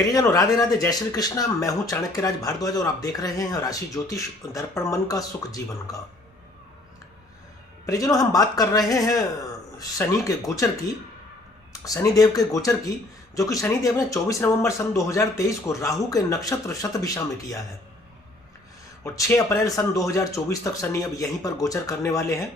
प्रियजनों, राधे राधे, जय श्री कृष्णा। मैं हूं चाणक्यराज भारद्वाज और आप देख रहे हैं राशि ज्योतिष दर्पण मन का सुख जीवन का। प्रियजनों, हम बात कर रहे हैं शनि के गोचर की, शनिदेव के गोचर की, जो कि शनिदेव ने 24 नवंबर सन 2023 को राहु के नक्षत्र शतभिषा में किया है और 6 अप्रैल सन 2024 तक शनि अब यहीं पर गोचर करने वाले हैं।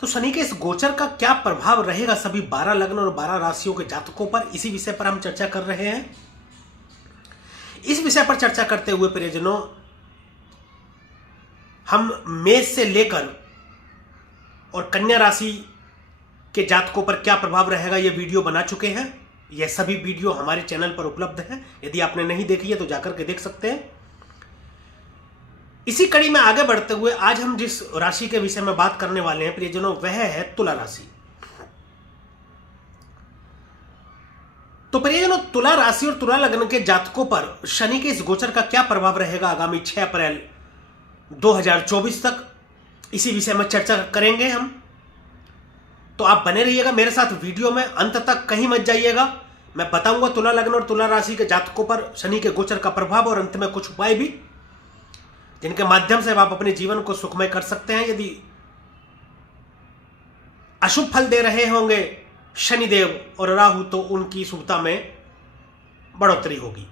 तो शनि के इस गोचर का क्या प्रभाव रहेगा सभी 12 लग्न और 12 राशियों के जातकों पर, इसी विषय पर हम चर्चा कर रहे हैं। इस विषय पर चर्चा करते हुए प्रियजनों, हम मेष से लेकर और कन्या राशि के जातकों पर क्या प्रभाव रहेगा यह वीडियो बना चुके हैं। यह सभी वीडियो हमारे चैनल पर उपलब्ध है, यदि आपने नहीं देखी है तो जाकर के देख सकते हैं। इसी कड़ी में आगे बढ़ते हुए आज हम जिस राशि के विषय में बात करने वाले हैं प्रियजनों, वह है तुला राशि। तो प्रियजनों, तुला राशि और तुला लग्न के जातकों पर शनि के इस गोचर का क्या प्रभाव रहेगा आगामी 6 अप्रैल 2024 तक, इसी विषय में चर्चा करेंगे हम। तो आप बने रहिएगा मेरे साथ वीडियो में, अंत तक कहीं मत जाइएगा। मैं बताऊंगा तुला लग्न और तुला राशि के जातकों पर शनि के गोचर का प्रभाव और अंत में कुछ उपाय भी, जिनके माध्यम से आप अपने जीवन को सुखमय कर सकते हैं। यदि अशुभ फल दे रहे होंगे शनिदेव और राहु, तो उनकी शुभता में बढ़ोतरी होगी।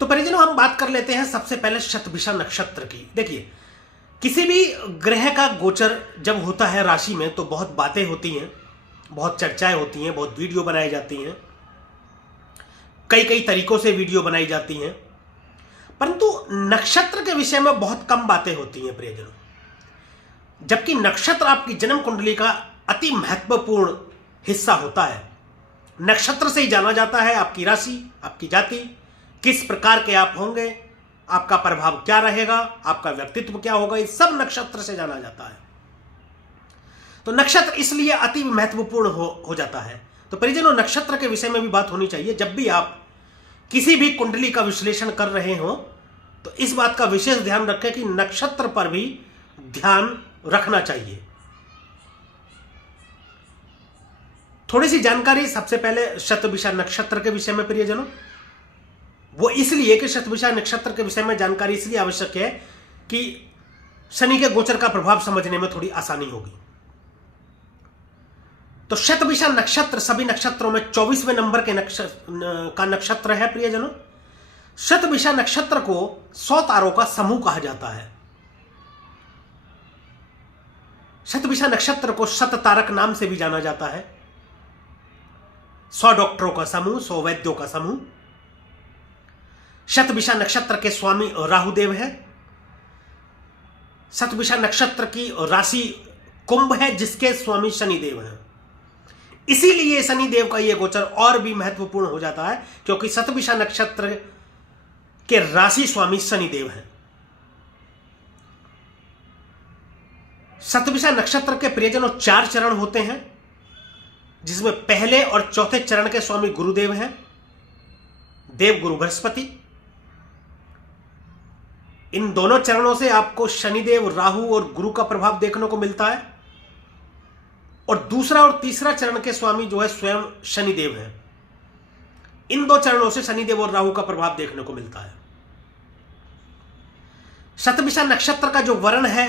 तो परिजनों, हम बात कर लेते हैं सबसे पहले शतभिषा नक्षत्र की। देखिए, किसी भी ग्रह का गोचर जब होता है राशि में तो बहुत बातें होती हैं, बहुत चर्चाएं होती हैं, बहुत वीडियो बनाई जाती हैं, कई कई तरीकों से वीडियो बनाई जाती हैं, परंतु नक्षत्र के विषय में बहुत कम बातें होती हैं प्रियजनों। जबकि नक्षत्र आपकी जन्म कुंडली का अति महत्वपूर्ण हिस्सा होता है। नक्षत्र से ही जाना जाता है आपकी राशि, आपकी जाति, किस प्रकार के आप होंगे, आपका प्रभाव क्या रहेगा, आपका व्यक्तित्व क्या होगा, ये सब नक्षत्र से जाना जाता है। तो नक्षत्र इसलिए अति महत्वपूर्ण हो जाता है। तो परिजनों, नक्षत्र के विषय में भी बात होनी चाहिए। जब भी आप किसी भी कुंडली का विश्लेषण कर रहे हो तो इस बात का विशेष ध्यान रखें कि नक्षत्र पर भी ध्यान रखना चाहिए। थोड़ी सी जानकारी सबसे पहले शतभिषा नक्षत्र के विषय में प्रियजनों, वो इसलिए कि शतभिषा नक्षत्र के विषय में जानकारी इसलिए आवश्यक है कि शनि के गोचर का प्रभाव समझने में थोड़ी आसानी होगी। तो शतभिषा नक्षत्र सभी नक्षत्रों में 24वें नंबर के नक्षत्र है प्रियजनों। शतभिषा नक्षत्र को 100 तारों का समूह कहा जाता है। शतभिषा नक्षत्र को शत तारक नाम से भी जाना जाता है। 100 डॉक्टरों का समूह, 100 वैद्यों का समूह। शतभिषा नक्षत्र के स्वामी राहुदेव है। शतभिषा नक्षत्र की राशि कुंभ है, जिसके स्वामी शनिदेव हैं। इसीलिए शनिदेव का यह गोचर और भी महत्वपूर्ण हो जाता है, क्योंकि शतभिषा नक्षत्र के राशि स्वामी शनिदेव हैं। शतभिषा नक्षत्र के प्रियजनों 4 चरण होते हैं, जिसमें पहले और चौथे चरण के स्वामी गुरुदेव हैं, देव गुरु बृहस्पति। इन दोनों चरणों से आपको शनिदेव, राहु और गुरु का प्रभाव देखने को मिलता है। और दूसरा और तीसरा चरण के स्वामी जो है स्वयं शनिदेव हैं। इन 2 चरणों से शनिदेव और राहु का प्रभाव देखने को मिलता है। शतभिषा नक्षत्र का जो वर्ण है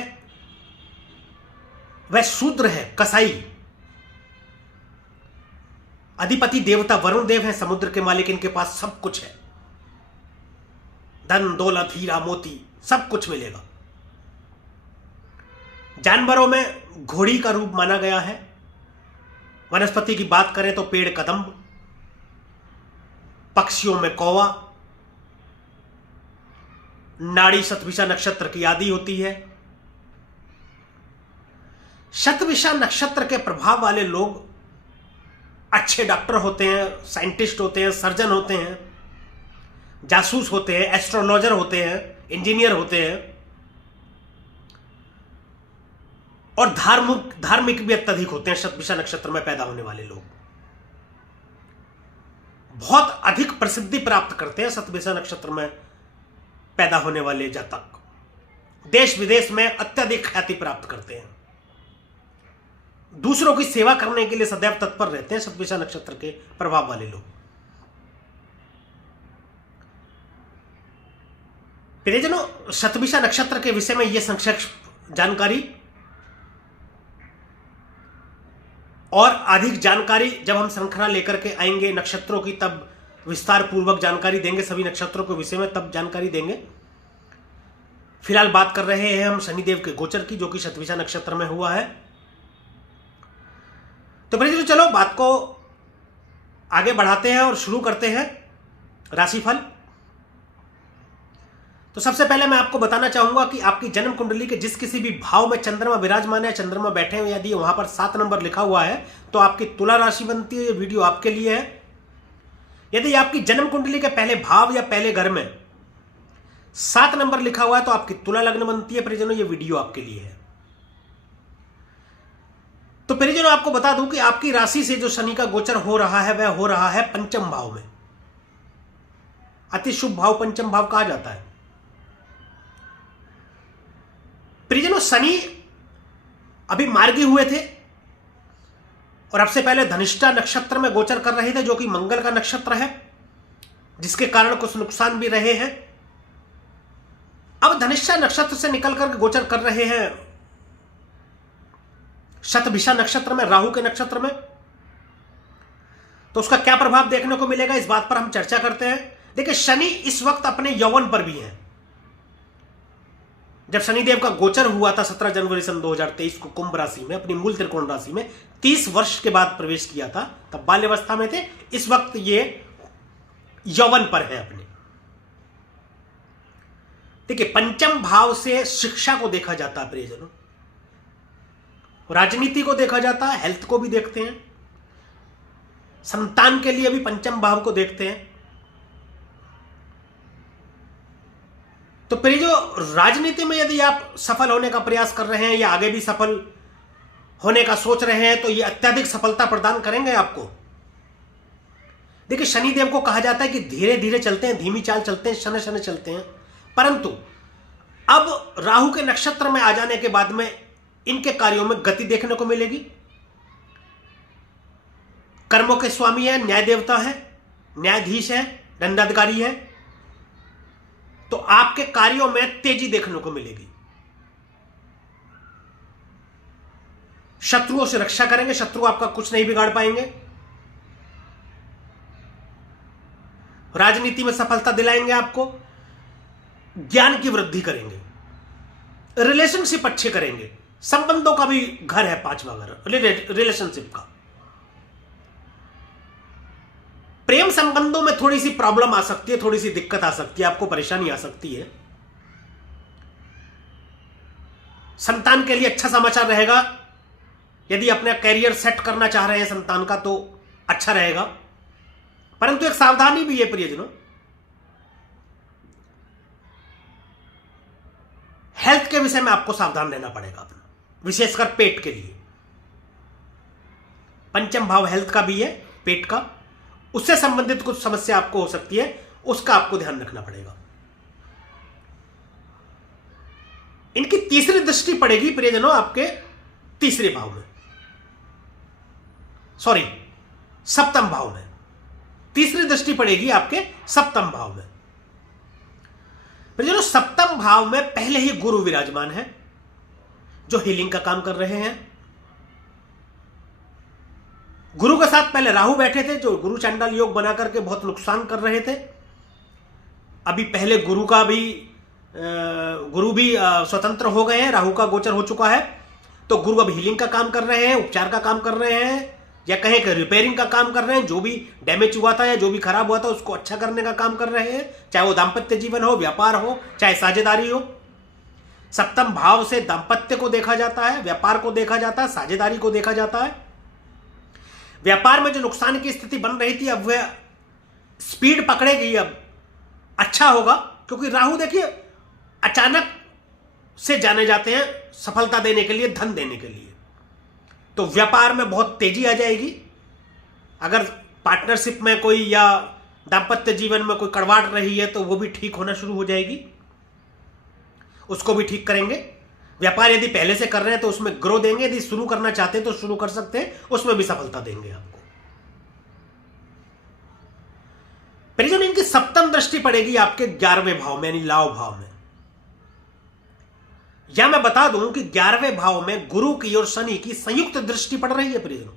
वह शूद्र है, कसाई। अधिपति देवता वरुण देव हैं, समुद्र के मालिक। इनके पास सब कुछ है, धन दौलत हीरा मोती सब कुछ मिलेगा। जानवरों में घोड़ी का रूप माना गया है। वनस्पति की बात करें तो पेड़ कदम्ब, पक्षियों में कौवा। नाड़ी शतभिषा नक्षत्र की आदि होती है। शतभिषा नक्षत्र के प्रभाव वाले लोग अच्छे डॉक्टर होते हैं, साइंटिस्ट होते हैं, सर्जन होते हैं, जासूस होते हैं, एस्ट्रोलॉजर होते हैं, इंजीनियर होते हैं और धार्मिक भी अत्यधिक होते हैं। शतभिषा नक्षत्र में पैदा होने वाले लोग बहुत अधिक प्रसिद्धि प्राप्त करते हैं। शतभिषा नक्षत्र में पैदा होने वाले जातक देश विदेश में अत्यधिक ख्याति प्राप्त करते हैं। दूसरों की सेवा करने के लिए सदैव तत्पर रहते हैं शतभिषा नक्षत्र के प्रभाव वाले लोग। प्रियजनों, शतभिषा नक्षत्र के विषय में यह संक्षिप्त जानकारी, और अधिक जानकारी जब हम श्रृंखला लेकर के आएंगे नक्षत्रों की, तब विस्तार पूर्वक जानकारी देंगे सभी नक्षत्रों के विषय में, तब जानकारी देंगे। फिलहाल बात कर रहे हैं हम शनिदेव के गोचर की, जो कि शतभिषा नक्षत्र में हुआ है। तो प्रियजनों, चलो बात को आगे बढ़ाते हैं और शुरू करते हैं राशिफल। तो सबसे पहले मैं आपको बताना चाहूंगा कि आपकी जन्म कुंडली के जिस किसी भी भाव में चंद्रमा विराजमान है, चंद्रमा बैठे हुए, यदि वहां पर 7 नंबर लिखा हुआ है तो आपकी तुला राशि बनती है। ये वीडियो आपके लिए है। यदि आपकी जन्म कुंडली के पहले भाव या पहले घर में 7 नंबर लिखा हुआ है तो आपकी तुला लग्न बनती है। परिजनों, ये वीडियो आपके लिए है। तो परिजनों, आपको बता दूं कि आपकी राशि से जो शनि का गोचर हो रहा है वह हो रहा है पंचम भाव में। अति शुभ भाव पंचम भाव कहा जाता है। परिजनों, शनि अभी मार्गी हुए थे और अब से पहले धनिष्ठा नक्षत्र में गोचर कर रहे थे, जो कि मंगल का नक्षत्र है, जिसके कारण कुछ नुकसान भी रहे हैं। अब धनिष्ठा नक्षत्र से निकलकर गोचर कर रहे हैं शतभिषा नक्षत्र में, राहु के नक्षत्र में। तो उसका क्या प्रभाव देखने को मिलेगा, इस बात पर हम चर्चा करते हैं। देखिए, शनि इस वक्त अपने यौवन पर भी हैं। जब शनिदेव का गोचर हुआ था 17 जनवरी सन 2023 को कुंभ राशि में, अपनी मूल त्रिकोण राशि में 30 वर्ष के बाद प्रवेश किया था, तब बाल्यावस्था में थे। इस वक्त ये यौवन पर है अपने। देखिए, पंचम भाव से शिक्षा को देखा जाता है प्रियजनों, राजनीति को देखा जाता है, हेल्थ को भी देखते हैं, संतान के लिए भी पंचम भाव को देखते हैं। तो प्रियो, राजनीति में यदि आप सफल होने का प्रयास कर रहे हैं या आगे भी सफल होने का सोच रहे हैं तो ये अत्यधिक सफलता प्रदान करेंगे आपको। देखिए, शनिदेव को कहा जाता है कि धीरे धीरे चलते हैं, धीमी चाल चलते हैं, शने शने चलते हैं। परंतु अब राहु के नक्षत्र में आ जाने के बाद में इनके कार्यों में गति देखने को मिलेगी। कर्मों के स्वामी है, न्याय देवता है, न्यायाधीश है, दंडाधिकारी है। तो आपके कार्यों में तेजी देखने को मिलेगी। शत्रुओं से रक्षा करेंगे, शत्रु आपका कुछ नहीं बिगाड़ पाएंगे। राजनीति में सफलता दिलाएंगे आपको, ज्ञान की वृद्धि करेंगे, रिलेशनशिप अच्छे करेंगे। संबंधों का भी घर है 5वां घर, रिलेशनशिप का। प्रेम संबंधों में थोड़ी सी प्रॉब्लम आ सकती है, थोड़ी सी दिक्कत आ सकती है, आपको परेशानी आ सकती है। संतान के लिए अच्छा समाचार रहेगा। यदि अपना कैरियर सेट करना चाह रहे हैं संतान का तो अच्छा रहेगा। परंतु एक सावधानी भी है प्रियजनों, हेल्थ के विषय में आपको सावधान रहना पड़ेगा अपना, विशेषकर पेट के लिए। पंचम भाव हेल्थ का भी है, पेट का, उससे संबंधित कुछ समस्या आपको हो सकती है, उसका आपको ध्यान रखना पड़ेगा। इनकी तीसरी दृष्टि पड़ेगी प्रियजनों आपके तीसरे भाव में, सॉरी सप्तम भाव में। तीसरी दृष्टि पड़ेगी आपके सप्तम भाव में। प्रियजनों, सप्तम भाव में पहले ही गुरु विराजमान है, जो हीलिंग का काम कर रहे हैं। गुरु के साथ पहले राहु बैठे थे, जो गुरु चांडाल योग बना करके बहुत नुकसान कर रहे थे। अभी पहले गुरु भी स्वतंत्र हो गए हैं, राहु का गोचर हो चुका है। तो गुरु अब हीलिंग का काम कर रहे हैं, उपचार का काम कर रहे हैं, या कहें कि रिपेयरिंग का काम कर रहे हैं। जो भी डैमेज हुआ था या जो भी खराब हुआ था उसको अच्छा करने का काम कर रहे हैं, चाहे वो दाम्पत्य जीवन हो, व्यापार हो, चाहे साझेदारी हो। सप्तम भाव से दाम्पत्य को देखा जाता है, व्यापार को देखा जाता है, साझेदारी को देखा जाता है। व्यापार में जो नुकसान की स्थिति बन रही थी, अब वह स्पीड पकड़ेगी, अब अच्छा होगा। क्योंकि राहु देखिए अचानक से जाने जाते हैं सफलता देने के लिए, धन देने के लिए। तो व्यापार में बहुत तेजी आ जाएगी। अगर पार्टनरशिप में कोई या दाम्पत्य जीवन में कोई कड़वाहट रही है तो वो भी ठीक होना शुरू हो जाएगी, उसको भी ठीक करेंगे। व्यापार यदि पहले से कर रहे हैं तो उसमें ग्रो देंगे, यदि शुरू करना चाहते हैं तो शुरू कर सकते हैं, उसमें भी सफलता देंगे आपको। परिजन, इनकी सप्तम दृष्टि पड़ेगी आपके 11वें भाव में, यानी लाभ भाव में। या मैं बता दूं कि 11वें भाव में गुरु की और शनि की संयुक्त दृष्टि पड़ रही है परिजनों।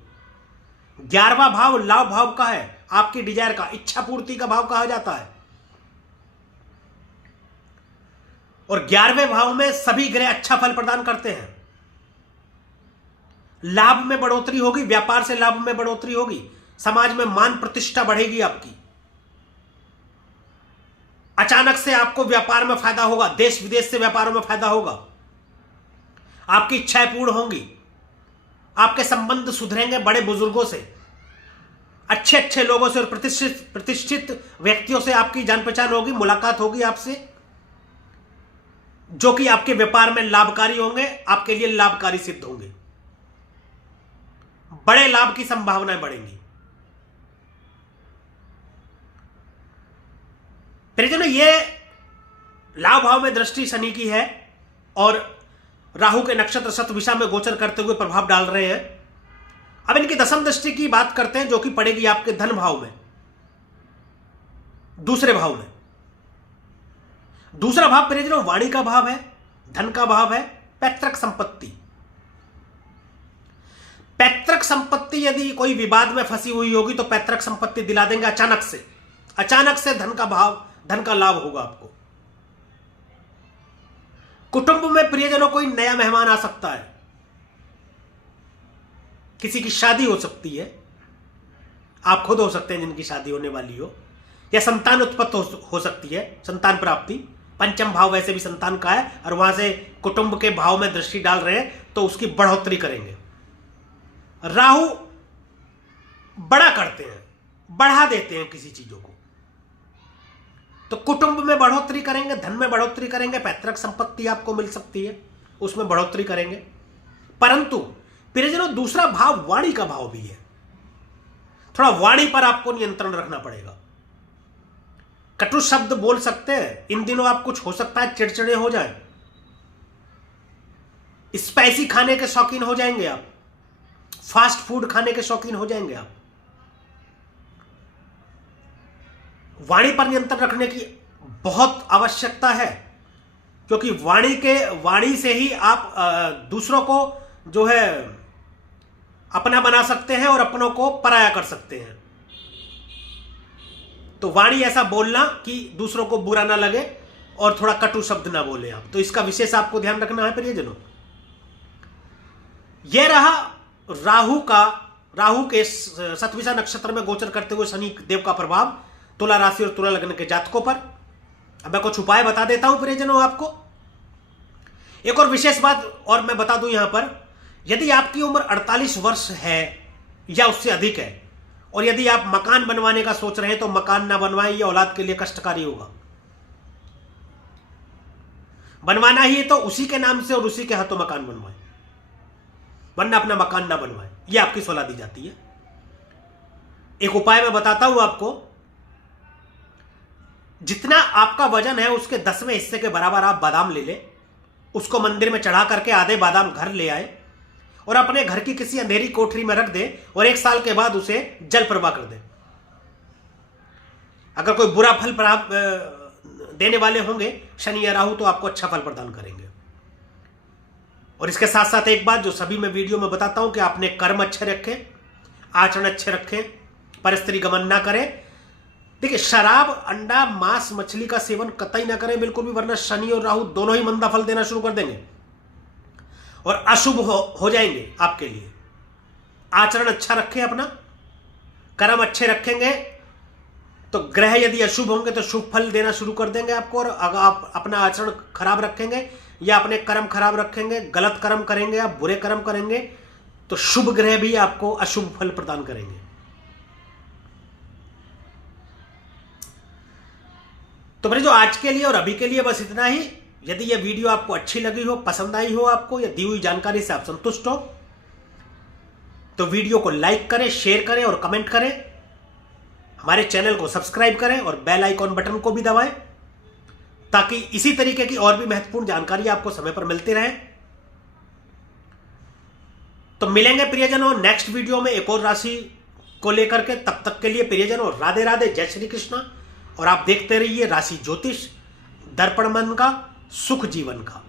11वां भाव लाभ भाव का है, आपकी डिजायर का, इच्छा पूर्ति का भाव कहा जाता है। और 11वें भाव में सभी ग्रह अच्छा फल प्रदान करते हैं। लाभ में बढ़ोतरी होगी, व्यापार से लाभ में बढ़ोतरी होगी, समाज में मान प्रतिष्ठा बढ़ेगी आपकी। अचानक से आपको व्यापार में फायदा होगा, देश विदेश से व्यापारों में फायदा होगा, आपकी इच्छाएं पूर्ण होंगी, आपके संबंध सुधरेंगे बड़े बुजुर्गों से, अच्छे अच्छे लोगों से और प्रतिष्ठित व्यक्तियों से आपकी जान पहचान होगी, मुलाकात होगी आपसे, जो कि आपके व्यापार में लाभकारी होंगे, आपके लिए लाभकारी सिद्ध होंगे। बड़े लाभ की संभावनाएं बढ़ेंगी। परिजनों, ये लाभ भाव में दृष्टि शनि की है और राहु के नक्षत्र शतभिषा में गोचर करते हुए प्रभाव डाल रहे हैं। अब इनकी दशम दृष्टि की बात करते हैं, जो कि पड़ेगी आपके धन भाव में, दूसरे भाव में। दूसरा भाव परिजनों वाणी का भाव है, धन का भाव है, पैतृक संपत्ति। पैतृक संपत्ति यदि कोई विवाद में फंसी हुई होगी तो पैतृक संपत्ति दिला देंगे अचानक से धन का भाव, धन का लाभ होगा आपको। कुटुंब में प्रियजनों कोई नया मेहमान आ सकता है, किसी की शादी हो सकती है, आप खुद हो सकते हैं जिनकी शादी होने वाली हो, या संतान उत्पत्ति हो सकती है, संतान प्राप्ति। पंचम भाव वैसे भी संतान का है और वहां से कुटुंब के भाव में दृष्टि डाल रहे हैं तो उसकी बढ़ोतरी करेंगे। राहु बड़ा करते हैं, बढ़ा देते हैं किसी चीजों को, तो कुटुंब में बढ़ोतरी करेंगे, धन में बढ़ोतरी करेंगे, पैतृक संपत्ति आपको मिल सकती है, उसमें बढ़ोतरी करेंगे। परंतु प्रियजनों दूसरा भाव वाणी का भाव भी है, थोड़ा वाणी पर आपको नियंत्रण रखना पड़ेगा। कटु शब्द बोल सकते हैं, इन दिनों आप कुछ हो सकता है चिड़चिड़े हो जाए, स्पाइसी खाने के शौकीन हो जाएंगे आप, फास्ट फूड खाने के शौकीन हो जाएंगे आप। वाणी पर नियंत्रण रखने की बहुत आवश्यकता है, क्योंकि वाणी से ही आप दूसरों को जो है अपना बना सकते हैं और अपनों को पराया कर सकते हैं। तो वाणी ऐसा बोलना कि दूसरों को बुरा ना लगे और थोड़ा कटु शब्द ना बोले आप, तो इसका विशेष आपको ध्यान रखना है प्रियजनों। यह रहा राहु के शतभिषा नक्षत्र में गोचर करते हुए शनि देव का प्रभाव तुला राशि और तुला लग्न के जातकों पर। अब मैं कुछ उपाय बता देता हूं प्रियजनों आपको। एक और विशेष बात और मैं बता दूं यहां पर, यदि आपकी उम्र 48 वर्ष है या उससे अधिक है और यदि आप मकान बनवाने का सोच रहे हैं तो मकान ना बनवाएं, ये औलाद के लिए कष्टकारी होगा। बनवाना ही है तो उसी के नाम से और उसी के हाथों मकान बनवाएं, वरना अपना मकान ना बनवाएं, ये आपकी सलाह दी जाती है। एक उपाय मैं बताता हूं आपको, जितना आपका वजन है उसके 10वें हिस्से के बराबर आप बादाम ले लें, उसको मंदिर में चढ़ा करके आधे बादाम घर ले आए और अपने घर की किसी अंधेरी कोठरी में रख दे और 1 साल के बाद उसे जल प्रवाह कर दे। अगर कोई बुरा फल देने वाले होंगे शनि या राहु तो आपको अच्छा फल प्रदान करेंगे। और इसके साथ साथ एक बात जो सभी मैं वीडियो में बताता हूं कि आपने कर्म अच्छे रखें, आचरण अच्छे रखें, परस्त्री गमन ना करें। देखिए, शराब, अंडा, मांस, मछली का सेवन कतई ना करें बिल्कुल भी, वरना शनि और राहु दोनों ही मंदा फल देना शुरू कर देंगे और अशुभ हो जाएंगे आपके लिए। आचरण अच्छा रखें, अपना कर्म अच्छे रखेंगे तो ग्रह यदि अशुभ होंगे तो शुभ फल देना शुरू कर देंगे आपको। और अगर आप अपना आचरण खराब रखेंगे या अपने कर्म खराब रखेंगे, गलत कर्म करेंगे, आप बुरे कर्म करेंगे तो शुभ ग्रह भी आपको अशुभ फल प्रदान करेंगे। तो मेरे जो आज के लिए और अभी के लिए बस इतना ही। यदि यह वीडियो आपको अच्छी लगी हो, पसंद आई हो आपको, या दी हुई जानकारी से आप संतुष्ट हो तो वीडियो को लाइक करें, शेयर करें और कमेंट करें। हमारे चैनल को सब्सक्राइब करें और बेल आइकॉन बटन को भी दबाएं ताकि इसी तरीके की और भी महत्वपूर्ण जानकारी आपको समय पर मिलती रहे। तो मिलेंगे प्रियजनों नेक्स्ट वीडियो में एक और राशि को लेकर के। तब तक के लिए प्रियजनों राधे राधे, जय श्री कृष्णा। और आप देखते रहिए राशि ज्योतिष, दर्पण मन का, सुख जीवन का।